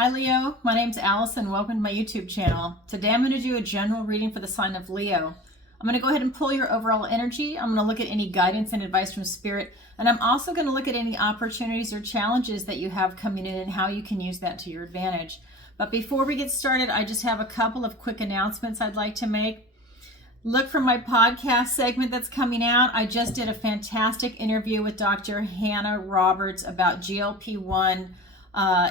Hi Leo, my name's Alison. Welcome to my YouTube channel. Today I'm going to do a general reading for the sign of Leo. I'm going to go ahead and pull your overall energy. I'm going to look at any guidance and advice from Spirit. And I'm also going to look at any opportunities or challenges that you have coming in and how you can use that to your advantage. But before we get started, I just have a couple of quick announcements I'd like to make. Look for my podcast segment that's coming out. I just did a fantastic interview with Dr. Hannah Roberts about GLP-1.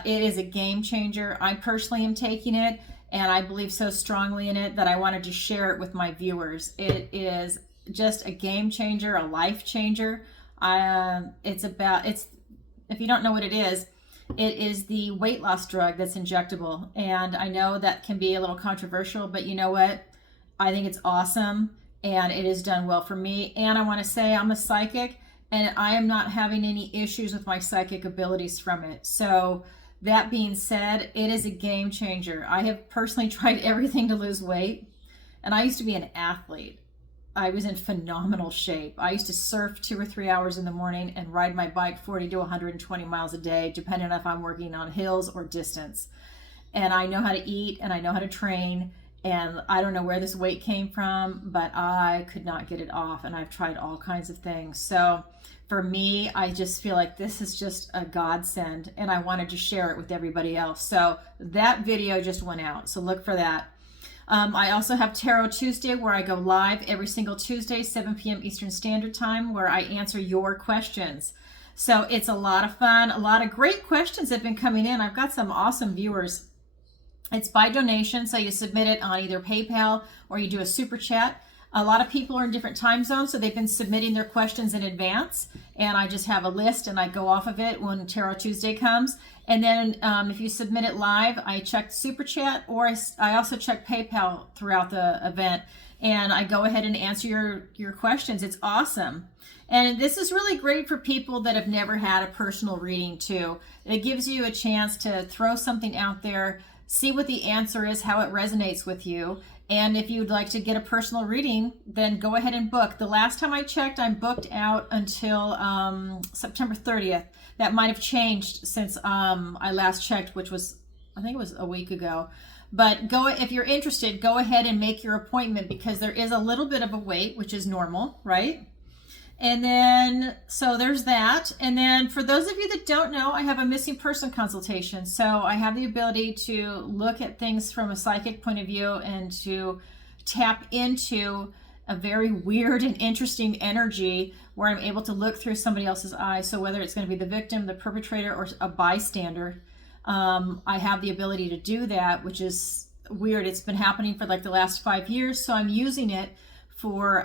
It is a game changer. I personally am taking it, and I believe so strongly in it that I wanted to share it with my viewers. It is just a game changer, a life changer. If you don't know what it is the weight loss drug that's injectable. And I know that can be a little controversial, but you know what? I think it's awesome, and it has done well for me. And I want to say I'm a psychic, and I am not having any issues with my psychic abilities from it. So that being said, it is a game changer. I have personally tried everything to lose weight, and I used to be an athlete. I was in phenomenal shape. I used to surf 2 or 3 hours in the morning and ride my bike 40 to 120 miles a day, depending on if I'm working on hills or distance. And I know how to eat, and I know how to train. And I don't know where this weight came from, but I could not get it off, and I've tried all kinds of things. So for me, I just feel like this is just a godsend, and I wanted to share it with everybody else. So that video just went out, so look for that. I also have Tarot Tuesday, where I go live every single Tuesday, 7 p.m. Eastern Standard Time, where I answer your questions. So it's a lot of fun. A lot of great questions have been coming in. I've got some awesome viewers. It's by donation, so you submit it on either PayPal or you do a super chat. A lot of people are in different time zones, so they've been submitting their questions in advance, and I just have a list and I go off of it when Tarot Tuesday comes. And then if you submit it live, I check super chat, or I also check PayPal throughout the event, and I go ahead and answer your questions. It's awesome. And this is really great for people that have never had a personal reading too. It gives you a chance to throw something out there, see what the answer is, how it resonates with you. And if you'd like to get a personal reading, then go ahead and book. The last time I checked, I'm booked out until September 30th. That might have changed since I last checked, which was, I think it was a week ago. But if you're interested, go ahead and make your appointment, because there is a little bit of a wait, which is normal, right? And then, so there's that. And then for those of you that don't know, I have a missing person consultation. So I have the ability to look at things from a psychic point of view and to tap into a very weird and interesting energy where I'm able to look through somebody else's eyes. So whether it's going to be the victim, the perpetrator, or a bystander, I have the ability to do that, which is weird. It's been happening for like the last 5 years. So I'm using it for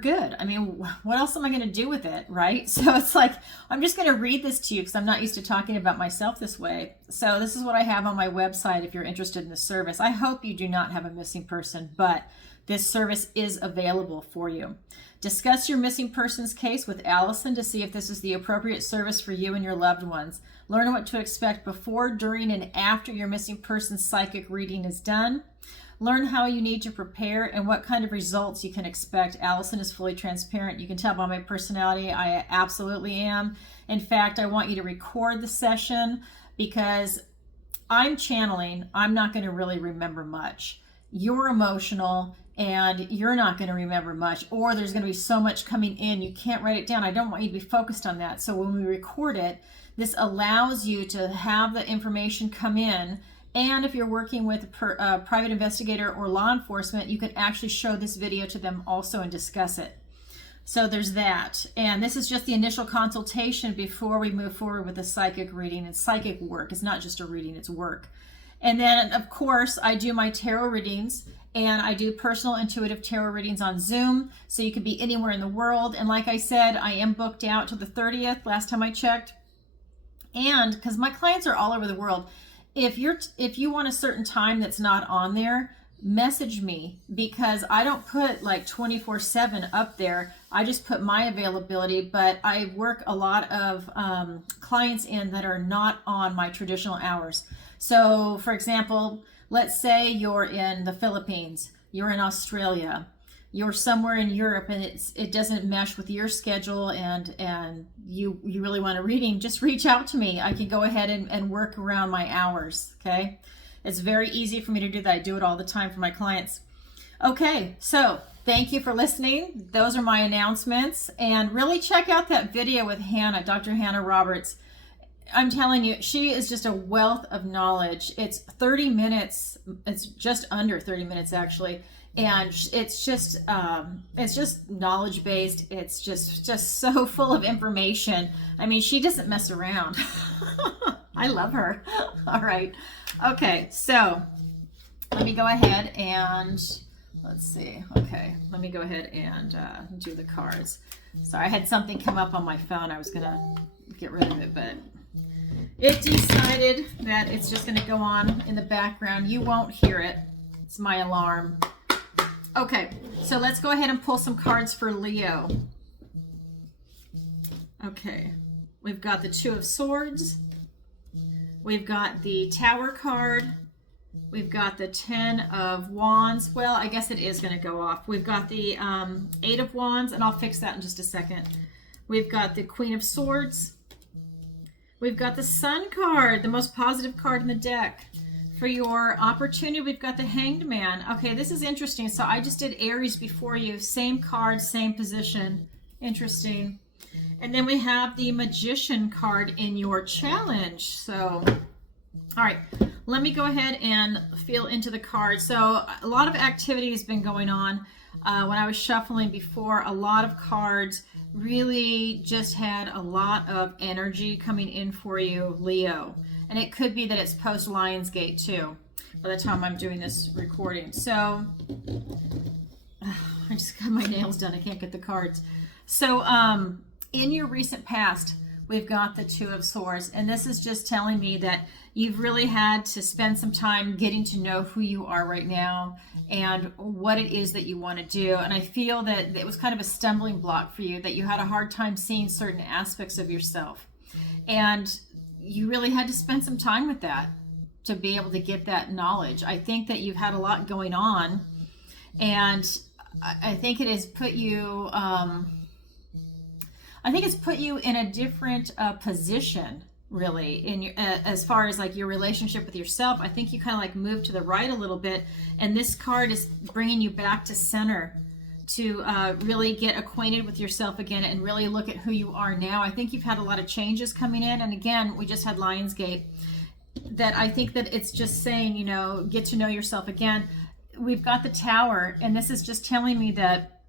good. I mean, what else am I going to do with it, right? So it's like, I'm just going to read this to you because I'm not used to talking about myself this way. So this is what I have on my website if you're interested in the service. I hope you do not have a missing person, but this service is available for you. Discuss your missing persons case with Alison to see if this is the appropriate service for you and your loved ones. Learn what to expect before, during, and after your missing persons psychic reading is done. Learn how you need to prepare and what kind of results you can expect. Alison is fully transparent. You can tell by my personality, I absolutely am. In fact, I want you to record the session because I'm channeling. I'm not going to really remember much. You're emotional and you're not going to remember much, or there's going to be so much coming in you can't write it down. I don't want you to be focused on that. So when we record it, this allows you to have the information come in. And if you're working with a private investigator or law enforcement, you can actually show this video to them also and discuss it. So there's that. And this is just the initial consultation before we move forward with the psychic reading. It's psychic work. It's not just a reading, it's work. And then, of course, I do my tarot readings, and I do personal intuitive tarot readings on Zoom. So you could be anywhere in the world. And like I said, I am booked out to the 30th, last time I checked. And because my clients are all over the world, if you want a certain time that's not on there, message me, because I don't put like 24/7 up there. I just put my availability, but I work a lot of clients in that are not on my traditional hours. So for example, let's say you're in the Philippines, you're in Australia, you're somewhere in Europe and it doesn't mesh with your schedule, and you really want a reading, just reach out to me. I can go ahead and work around my hours. Okay, it's very easy for me to do that. I do it all the time for my clients. Okay, so thank you for listening. Those are my announcements, and really check out that video with Hannah, Dr. Hannah Roberts. I'm telling you, she is just a wealth of knowledge. It's 30 minutes. It's just under 30 minutes actually. And it's just knowledge based. It's just so full of information. I mean, she doesn't mess around. I love her. All right. Okay. So let me go ahead and let's see. Okay. Let me go ahead and do the cards. Sorry, I had something come up on my phone. I was going to get rid of it, but it decided that it's just going to go on in the background. You won't hear it. It's my alarm. Okay, so let's go ahead and pull some cards for Leo. Okay, we've got the Two of Swords. We've got the Tower card. We've got the Ten of Wands. Well, I guess it is going to go off. We've got the Eight of Wands, and I'll fix that in just a second. We've got the Queen of Swords. We've got the Sun card, the most positive card in the deck. For your opportunity, we've got the Hanged Man. Okay, this is interesting. So I just did Aries before you. Same card, same position. Interesting. And then we have the Magician card in your challenge. So, all right, let me go ahead and feel into the cards. So a lot of activity has been going on. When I was shuffling before, a lot of cards really just had a lot of energy coming in for you, Leo. And it could be that it's post Lionsgate too, by the time I'm doing this recording. So I just got my nails done. I can't get the cards. So in your recent past, we've got the Two of Swords. And this is just telling me that you've really had to spend some time getting to know who you are right now and what it is that you want to do. And I feel that it was kind of a stumbling block for you, that you had a hard time seeing certain aspects of yourself. And you really had to spend some time with that to be able to get that knowledge. I think that you've had a lot going on, and I think it has put you, it's put you in a different position, really, in your, as far as like your relationship with yourself. I think you kind of like moved to the right a little bit, and this card is bringing you back to center to really get acquainted with yourself again and really look at who you are now. I think you've had a lot of changes coming in, and again, we just had Lionsgate. That I think that it's just saying, you know, get to know yourself again. We've got the Tower, and this is just telling me that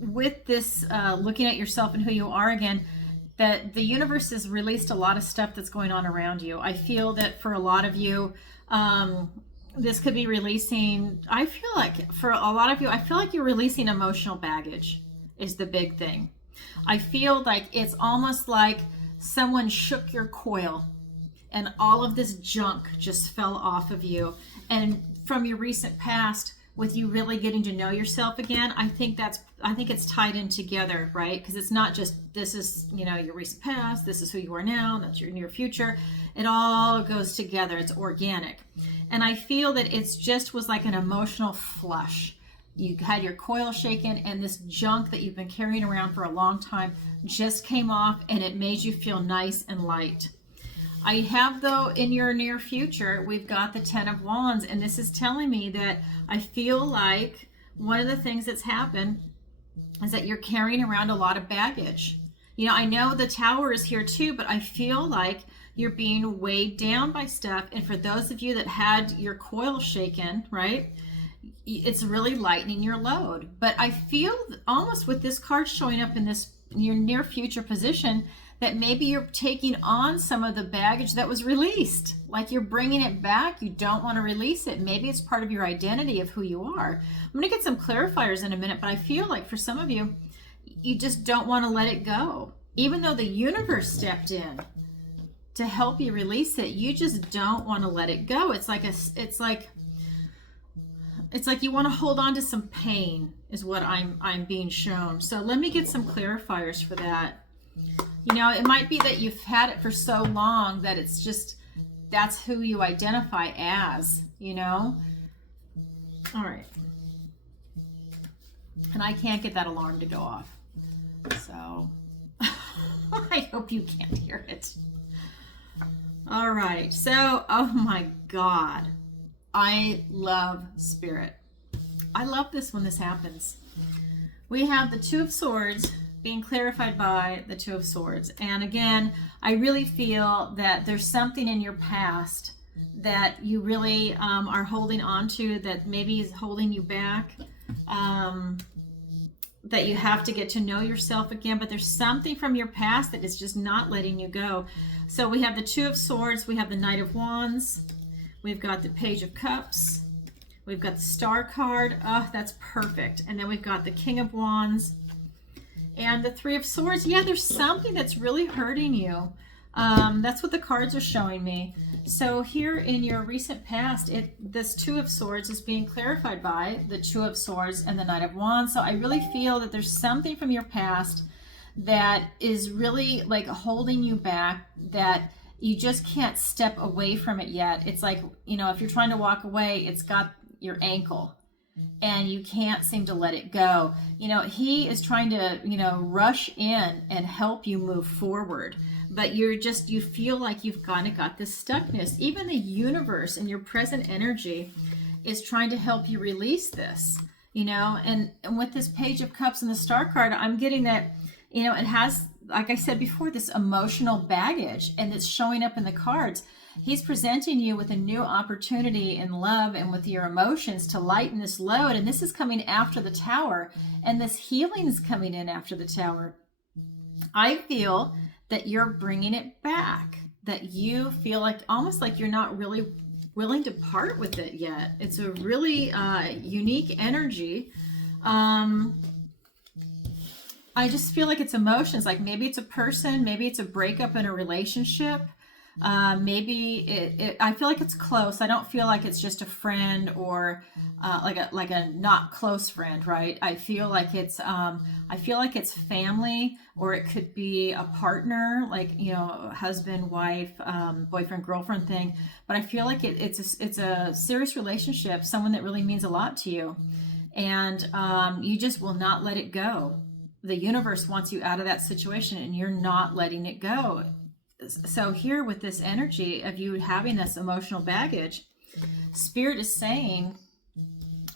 with this looking at yourself and who you are again, that the universe has released a lot of stuff that's going on around you. I feel that for a lot of you, this could be releasing, I feel like for a lot of you, I feel like you're releasing emotional baggage is the big thing. I feel like it's almost like someone shook your coil and all of this junk just fell off of you. And from your recent past, with you really getting to know yourself again, I think it's tied in together, right? Because it's not just, this is, you know, your recent past, this is who you are now, that's your near future. It all goes together. It's organic. And I feel that it's just was like an emotional flush. You had your coil shaken, and this junk that you've been carrying around for a long time just came off, and it made you feel nice and light. I have, though, in your near future, we've got the Ten of Wands, and this is telling me that I feel like one of the things that's happened is that you're carrying around a lot of baggage. You know, I know the Tower is here too, but I feel like you're being weighed down by stuff. And for those of you that had your coil shaken, right, it's really lightening your load. But I feel almost with this card showing up in your near future position, that maybe you're taking on some of the baggage that was released. Like you're bringing it back. You don't want to release it. Maybe it's part of your identity of who you are. I'm going to get some clarifiers in a minute, but I feel like for some of you, you just don't want to let it go. Even though the universe stepped in to help you release it, you just don't want to let it go. It's like you want to hold on to some pain is what I'm being shown. So let me get some clarifiers for that. You know, it might be that you've had it for so long that it's just, that's who you identify as, you know? All right. And I can't get that alarm to go off. So I hope you can't hear it. All right. So, oh my God. I love Spirit. I love this when this happens. We have the Two of Swords being clarified by the Two of Swords. And again, I really feel that there's something in your past that you really are holding on to, that maybe is holding you back, that you have to get to know yourself again, but there's something from your past that is just not letting you go. So we have the Two of Swords, we have the Knight of Wands, we've got the Page of Cups, we've got the Star card. Oh, that's perfect. And then we've got the King of Wands and the Three of Swords. Yeah, there's something that's really hurting you. That's what the cards are showing me. So here in your recent past, this Two of Swords is being clarified by the Two of Swords and the Knight of Wands. So I really feel that there's something from your past that is really like holding you back, that you just can't step away from it yet. It's like, you know, if you're trying to walk away, it's got your ankle and you can't seem to let it go. You know, he is trying to, you know, rush in and help you move forward. But you feel like you've kind of got this stuckness. Even the universe and your present energy is trying to help you release this, you know. And with this Page of Cups and the Star card, I'm getting that, you know, it has, like I said before, this emotional baggage, and it's showing up in the cards. He's presenting you with a new opportunity in love and with your emotions to lighten this load. And this is coming after the Tower, and this healing is coming in after the Tower. I feel that you're bringing it back, that you feel like almost like you're not really willing to part with it yet. It's a really unique energy. I just feel like it's emotions, like maybe it's a person, maybe it's a breakup in a relationship. Maybe I feel like it's close. I don't feel like it's just a friend or like a not close friend, right? I feel like it's family, or it could be a partner, like, you know, husband, wife, boyfriend, girlfriend thing. But I feel like it's a serious relationship, someone that really means a lot to you, and you just will not let it go. The universe wants you out of that situation, and you're not letting it go. So here with this energy of you having this emotional baggage, Spirit is saying,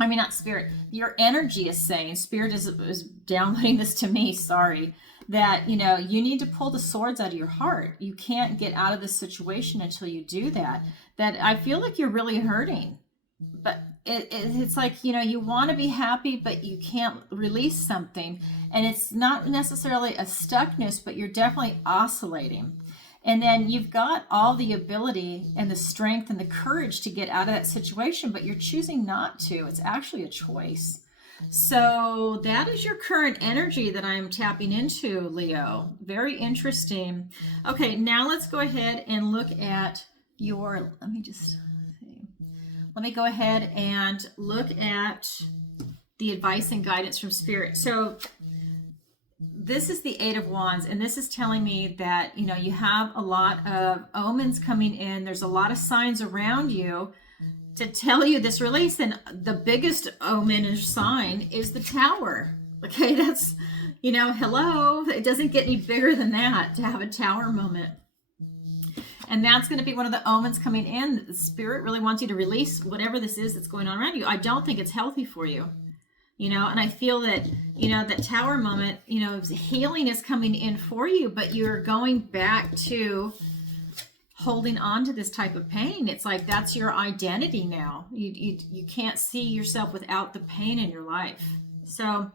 I mean, not Spirit, your energy is saying, Spirit is downloading this to me, sorry, that, you know, you need to pull the swords out of your heart. You can't get out of this situation until you do that. That I feel like you're really hurting, but it's like, you know, you want to be happy, but you can't release something. And it's not necessarily a stuckness, but you're definitely oscillating. And then you've got all the ability and the strength and the courage to get out of that situation, but you're choosing not to. It's actually a choice. So that is your current energy that I'm tapping into, Leo. Very interesting. Okay, now let's go ahead and look at your, let me go ahead and look at the advice and guidance from Spirit. So this is the Eight of Wands, and this is telling me that, you know, you have a lot of omens coming in. There's a lot of signs around you to tell you this release, and the biggest omen or sign is the Tower. Okay, that's, you know, hello. It doesn't get any bigger than that to have a Tower moment. And that's going to be one of the omens coming in. The Spirit really wants you to release whatever this is that's going on around you. I don't think it's healthy for you. You know, and I feel that, you know, that Tower moment, you know, healing is coming in for you, but you're going back to holding on to this type of pain. It's like that's your identity now. You can't see yourself without the pain in your life. So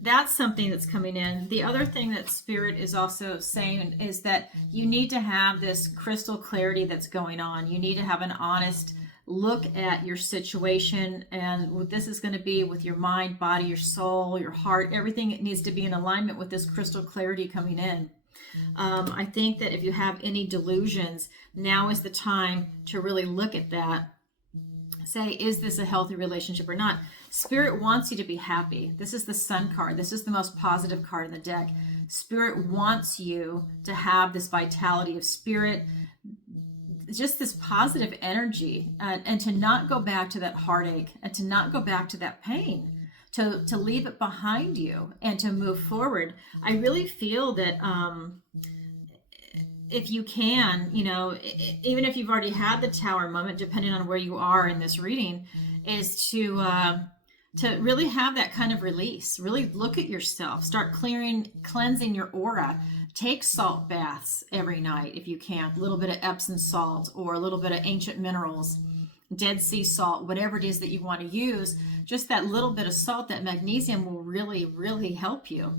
that's something that's coming in. The other thing that Spirit is also saying is that you need to have this crystal clarity that's going on. You need to have an honest look at your situation, and what this is going to be with your mind, body, your soul, your heart, everything needs to be in alignment with this crystal clarity coming in. I think that if you have any delusions, now is the time to really look at that. Say, is this a healthy relationship or not? Spirit wants you to be happy. This is the Sun card. This is the most positive card in the deck. Spirit wants you to have this vitality of spirit, just this positive energy, and to not go back to that heartache and to not go back to that pain. to leave it behind you and to move forward. I really feel that if you can, you know, even if you've already had the Tower moment, depending on where you are in this reading, is to really have that kind of release. Really look at yourself. Start cleansing your aura. Take salt baths every night if you can. A little bit of Epsom salt or a little bit of ancient minerals, Dead Sea salt, whatever it is that you want to use. Just that little bit of salt, that magnesium, will really, really help you.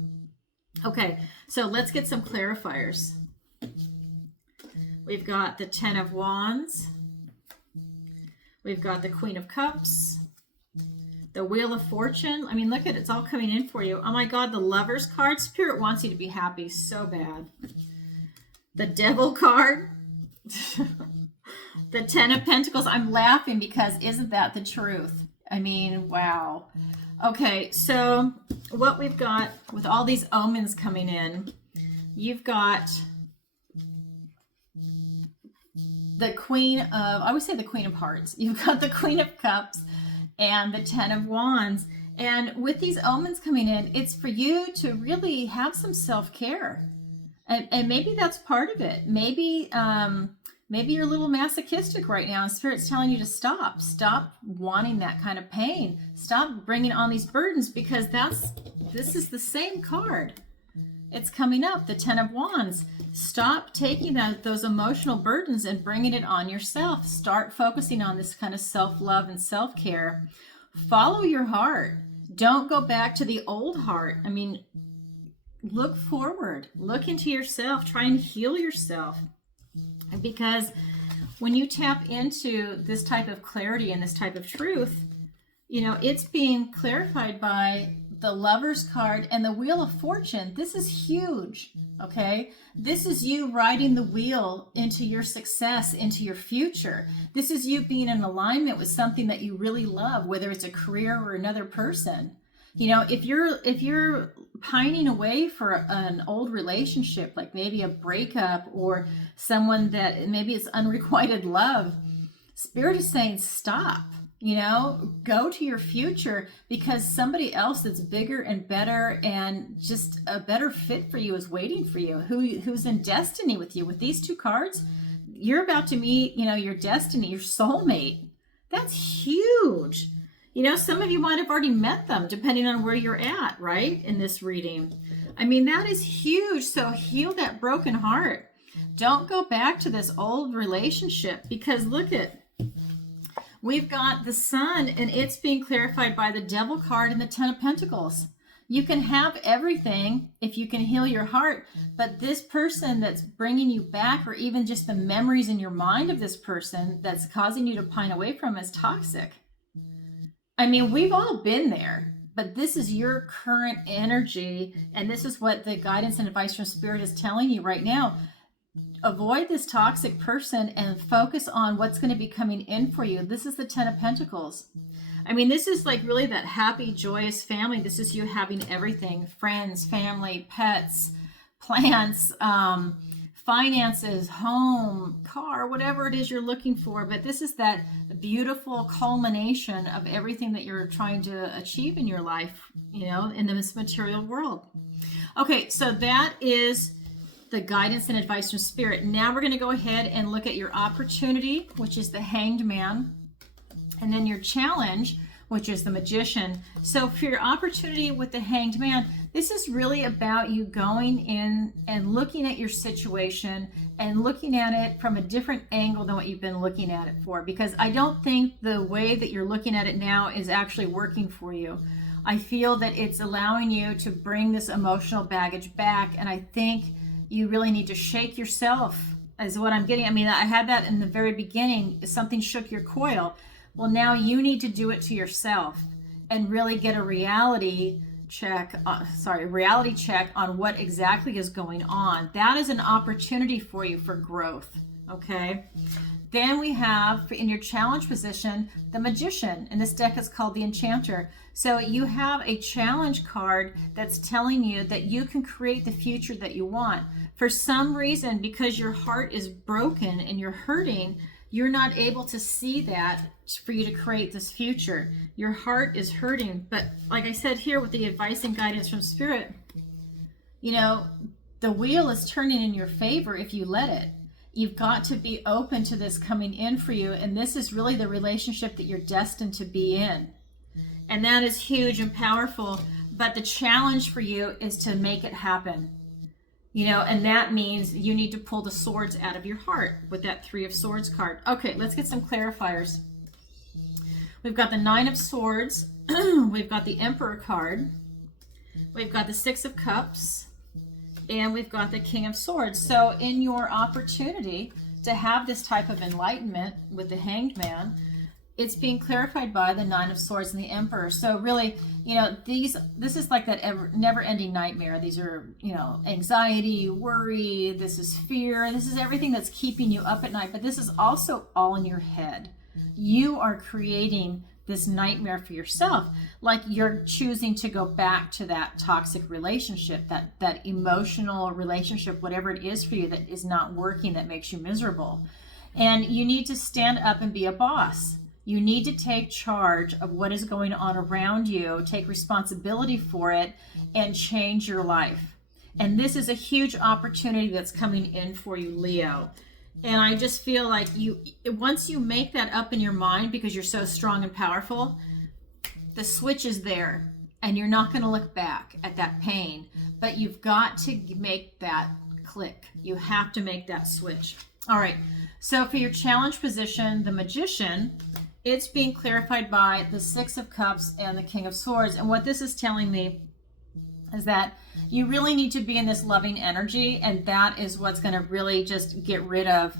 Okay, so let's get some clarifiers. We've got the Ten of Wands. We've got the Queen of Cups. The Wheel of Fortune. I mean, look at it. It's all coming in for you. Oh my God, the Lover's card. Spirit wants you to be happy so bad. The Devil card. The Ten of Pentacles. I'm laughing because isn't that the truth? I mean, wow. Okay, so what we've got with all these omens coming in, you've got the Queen of, I would say the Queen of Hearts. You've got the Queen of Cups and the Ten of Wands. And with these omens coming in, it's for you to really have some self-care. And maybe that's part of it. Maybe you're a little masochistic right now and Spirit's telling you to stop. Stop wanting that kind of pain. Stop bringing on these burdens, because this is the same card. It's coming up, the Ten of Wands. Stop taking those emotional burdens and bringing it on yourself. Start focusing on this kind of self-love and self-care. Follow your heart. Don't go back to the old heart. I mean, look forward. Look into yourself. Try and heal yourself. Because when you tap into this type of clarity and this type of truth, you know, it's being clarified by the Lover's card and the Wheel of Fortune. This is huge, okay? This is you riding the wheel into your success, into your future. This is you being in alignment with something that you really love, whether it's a career or another person. You know, if you're pining away for an old relationship, like maybe a breakup or someone that maybe it's unrequited love, Spirit is saying stop. You know, go to your future, because somebody else that's bigger and better and just a better fit for you is waiting for you, who's in destiny with you. With these two cards, you're about to meet, you know, your destiny, your soulmate. That's huge. You know, some of you might have already met them, depending on where you're at, right, in this reading. I mean, that is huge. So heal that broken heart. Don't go back to this old relationship, because look at, we've got the Sun, and it's being clarified by the Devil card and the Ten of Pentacles. You can have everything if you can heal your heart, but this person that's bringing you back, or even just the memories in your mind of this person that's causing you to pine away from, is toxic. I mean, we've all been there, but this is your current energy, and this is what the guidance and advice from Spirit is telling you right now. Avoid this toxic person and focus on what's going to be coming in for you. This is the Ten of Pentacles. I mean, this is like really that happy, joyous family. This is you having everything: friends, family, pets, plants, finances, home, car, whatever it is you're looking for. But this is that beautiful culmination of everything that you're trying to achieve in your life, you know, in this material world. Okay, so that is the guidance and advice from Spirit. Now we're going to go ahead and look at your opportunity, which is the Hanged Man, and then your challenge, which is the Magician. So for your opportunity with the Hanged Man, this is really about you going in and looking at your situation and looking at it from a different angle than what you've been looking at it for, because I don't think the way that you're looking at it now is actually working for you. I feel that it's allowing you to bring this emotional baggage back, and I think you really need to shake yourself, is what I'm getting. I mean, I had that in the very beginning. Something shook your coil. Well, now you need to do it to yourself and really get a reality check on what exactly is going on. That is an opportunity for you for growth, okay? Then we have, in your challenge position, the Magician, and this deck is called the Enchanter. So you have a challenge card that's telling you that you can create the future that you want. For some reason, because your heart is broken and you're hurting, You're not able to see that for you to create this future. Your heart is hurting. But like I said here with the advice and guidance from Spirit, you know, the wheel is turning in your favor if you let it. You've got to be open to this coming in for you. And this is really the relationship that you're destined to be in. And that is huge and powerful. But the challenge for you is to make it happen. You know, and that means you need to pull the swords out of your heart with that 3 of Swords card. Okay, let's get some clarifiers. We've got the 9 of Swords. We've got the Emperor card. We've got the 6 of Cups. And we've got the King of Swords. So in your opportunity to have this type of enlightenment with the Hanged Man, it's being clarified by the 9 of Swords and the Emperor. So really, you know, this is like that never-ending nightmare. These are, you know, anxiety, worry, this is fear, this is everything that's keeping you up at night. But this is also all in your head. You are creating this nightmare for yourself, like you're choosing to go back to that toxic relationship, that emotional relationship, whatever it is for you that is not working, that makes you miserable. And you need to stand up and be a boss. You need to take charge of what is going on around you, take responsibility for it, and change your life. And this is a huge opportunity that's coming in for you, Leo. And I just feel like once you make that up in your mind, because you're so strong and powerful, the switch is there, and you're not going to look back at that pain. But you've got to make that click. You have to make that switch. All right. So for your challenge position, the Magician, it's being clarified by the 6 of Cups and the King of Swords. And what this is telling me is that you really need to be in this loving energy, and that is what's going to really just get rid of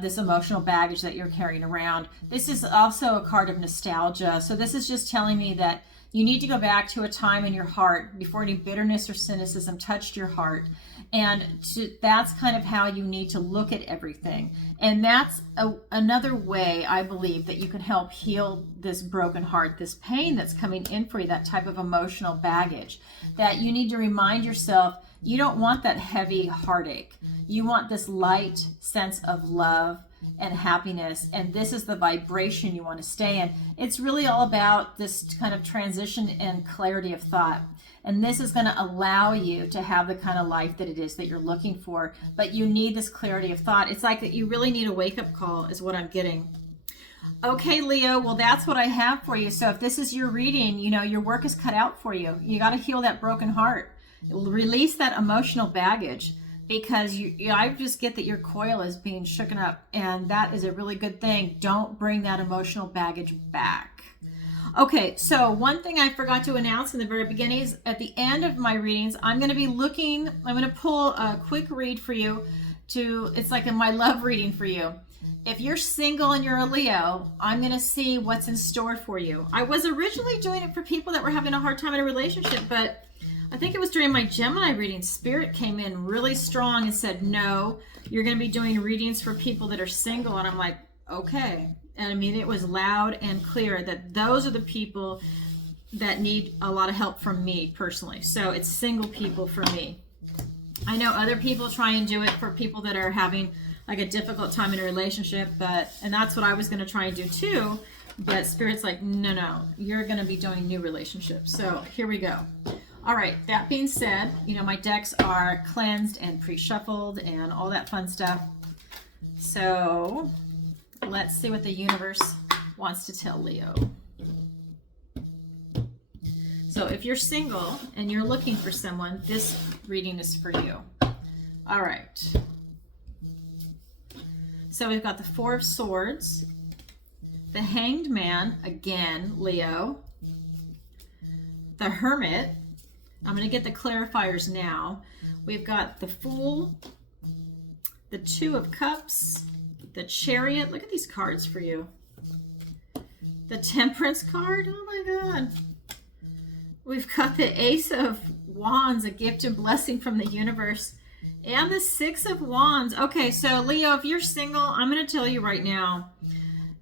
this emotional baggage that you're carrying around. This is also a card of nostalgia. So this is just telling me that you need to go back to a time in your heart before any bitterness or cynicism touched your heart. And that's kind of how you need to look at everything. And that's another way, I believe, that you can help heal this broken heart, this pain that's coming in for you, that type of emotional baggage, that you need to remind yourself you don't want that heavy heartache. You want this light sense of love and happiness, and this is the vibration you want to stay in. It's really all about this kind of transition and clarity of thought. And this is going to allow you to have the kind of life that it is that you're looking for. But you need this clarity of thought. It's like that you really need a wake-up call is what I'm getting. Okay, Leo, well, that's what I have for you. So if this is your reading, you know, your work is cut out for you. You got to heal that broken heart. Release that emotional baggage, because I just get that your coil is being shooken up. And that is a really good thing. Don't bring that emotional baggage back. Okay, so one thing I forgot to announce in the very beginning is at the end of my readings, I'm going to pull a quick read for you it's like my love reading for you. If you're single and you're a Leo, I'm going to see what's in store for you. I was originally doing it for people that were having a hard time in a relationship, but I think it was during my Gemini reading, Spirit came in really strong and said, no, you're going to be doing readings for people that are single. And I'm like, okay. And I mean, it was loud and clear that those are the people that need a lot of help from me personally. So it's single people for me. I know other people try and do it for people that are having like a difficult time in a relationship, and that's what I was going to try and do too. But Spirit's like, no, you're going to be doing new relationships. So here we go. All right. That being said, you know, my decks are cleansed and pre-shuffled and all that fun stuff. So let's see what the universe wants to tell Leo. So if you're single and you're looking for someone, this reading is for you. All right. So we've got the 4 of Swords, the Hanged Man, again, Leo, the Hermit. I'm going to get the clarifiers now. We've got the Fool, the 2 of Cups, the Chariot. Look at these cards for you. The Temperance card. Oh my God. We've got the Ace of Wands, a gift and blessing from the universe. And the 6 of Wands. Okay, so Leo, if you're single, I'm going to tell you right now,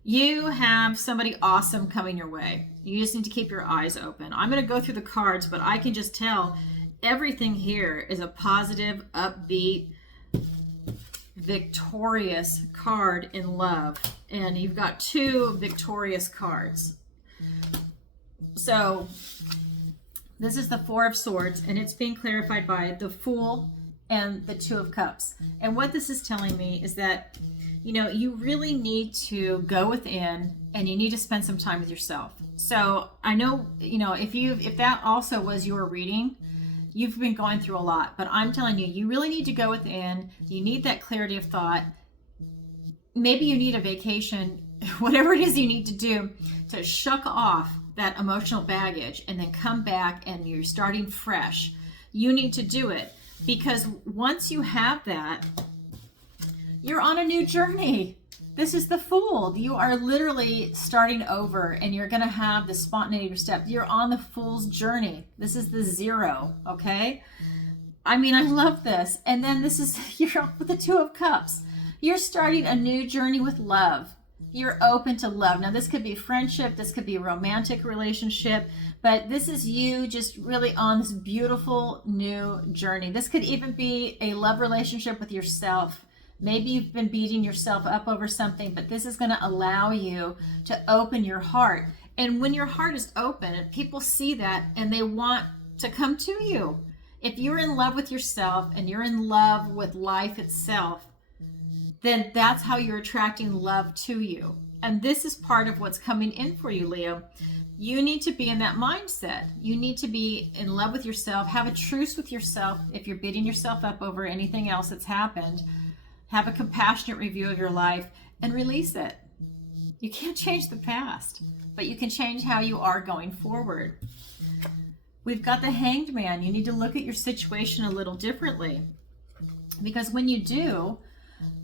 you have somebody awesome coming your way. You just need to keep your eyes open. I'm going to go through the cards, but I can just tell everything here is a positive, upbeat, victorious card in love. And you've got 2 victorious cards. So this is the 4 of Swords, and it's being clarified by the Fool and the 2 of Cups. And what this is telling me is that, you know, you really need to go within and you need to spend some time with yourself. So I know, you know, if that also was your reading, you've been going through a lot, but I'm telling you, you really need to go within. You need that clarity of thought. Maybe you need a vacation, whatever it is you need to do to shuck off that emotional baggage and then come back and you're starting fresh. You need to do it, because once you have that, you're on a new journey. This is the Fool. You are literally starting over, and you're going to have the spontaneity of your step. You're on the Fool's journey. This is the 0, okay? I mean, I love this. And then this is, you're up with the 2 of Cups. You're starting a new journey with love. You're open to love. Now, this could be friendship. This could be a romantic relationship. But this is you just really on this beautiful new journey. This could even be a love relationship with yourself. Maybe you've been beating yourself up over something, but this is going to allow you to open your heart. And when your heart is open, and people see that and they want to come to you. If you're in love with yourself and you're in love with life itself, then that's how you're attracting love to you. And this is part of what's coming in for you, Leo. You need to be in that mindset. You need to be in love with yourself. Have a truce with yourself. If you're beating yourself up over anything else that's happened, have a compassionate review of your life and release it. You can't change the past, but you can change how you are going forward. We've got the Hanged Man. You need to look at your situation a little differently, because when you do,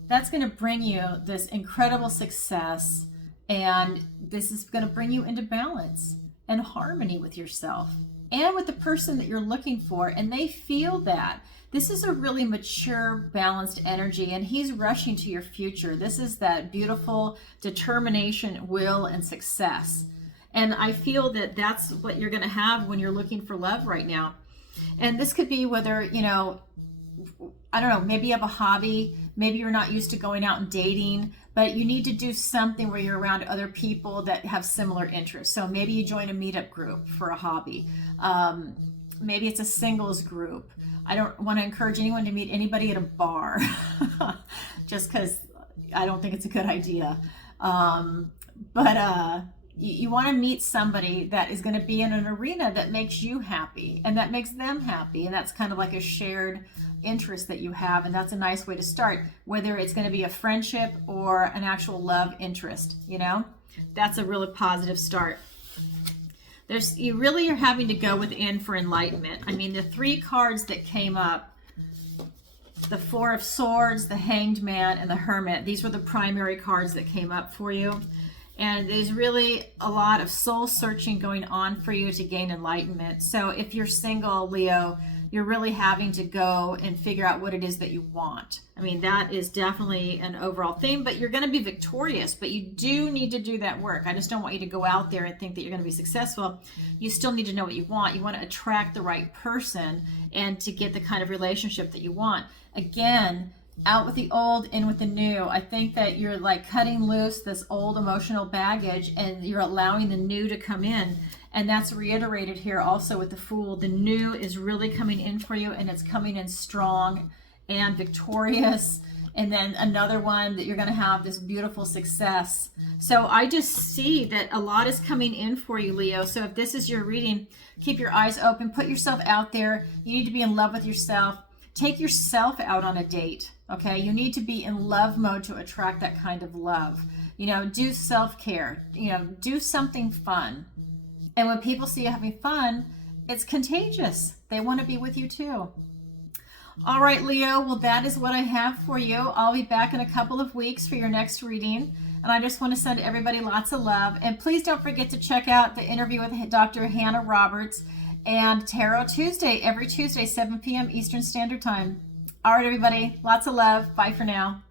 that's going to bring you this incredible success, and this is going to bring you into balance and harmony with yourself and with the person that you're looking for, and they feel that. This is a really mature, balanced energy, and he's rushing to your future. This is that beautiful determination, will, and success. And I feel that that's what you're going to have when you're looking for love right now. And this could be whether, you know, I don't know, maybe you have a hobby, maybe you're not used to going out and dating, but you need to do something where you're around other people that have similar interests. So maybe you join a meetup group for a hobby. Maybe it's a singles group. I don't want to encourage anyone to meet anybody at a bar just because I don't think it's a good idea. You want to meet somebody that is going to be in an arena that makes you happy and that makes them happy. And that's kind of like a shared interest that you have. And that's a nice way to start, whether it's going to be a friendship or an actual love interest, you know, that's a really positive start. You really are having to go within for enlightenment. I mean, the 3 cards that came up, the 4 of Swords, the Hanged Man, and the Hermit, these were the primary cards that came up for you. And there's really a lot of soul searching going on for you to gain enlightenment. So if you're single, Leo, you're really having to go and figure out what it is that you want. I mean, that is definitely an overall theme, but you're going to be victorious, but you do need to do that work. I just don't want you to go out there and think that you're going to be successful. You still need to know what you want. You want to attract the right person and to get the kind of relationship that you want. Again, out with the old, in with the new. I think that you're like cutting loose this old emotional baggage and you're allowing the new to come in. And that's reiterated here also with the Fool. The new is really coming in for you, and it's coming in strong and victorious. And then another one that you're going to have this beautiful success. So I just see that a lot is coming in for you, Leo. So if this is your reading, keep your eyes open, put yourself out there. You need to be in love with yourself. Take yourself out on a date. Okay, you need to be in love mode to attract that kind of love. You know, do self-care. You know, do something fun. And when people see you having fun, it's contagious. They want to be with you too. All right, Leo, well, that is what I have for you. I'll be back in a couple of weeks for your next reading. And I just want to send everybody lots of love. And please don't forget to check out the interview with Dr. Hannah Roberts and Tarot Tuesday, every Tuesday, 7 p.m. Eastern Standard Time. All right, everybody, lots of love. Bye for now.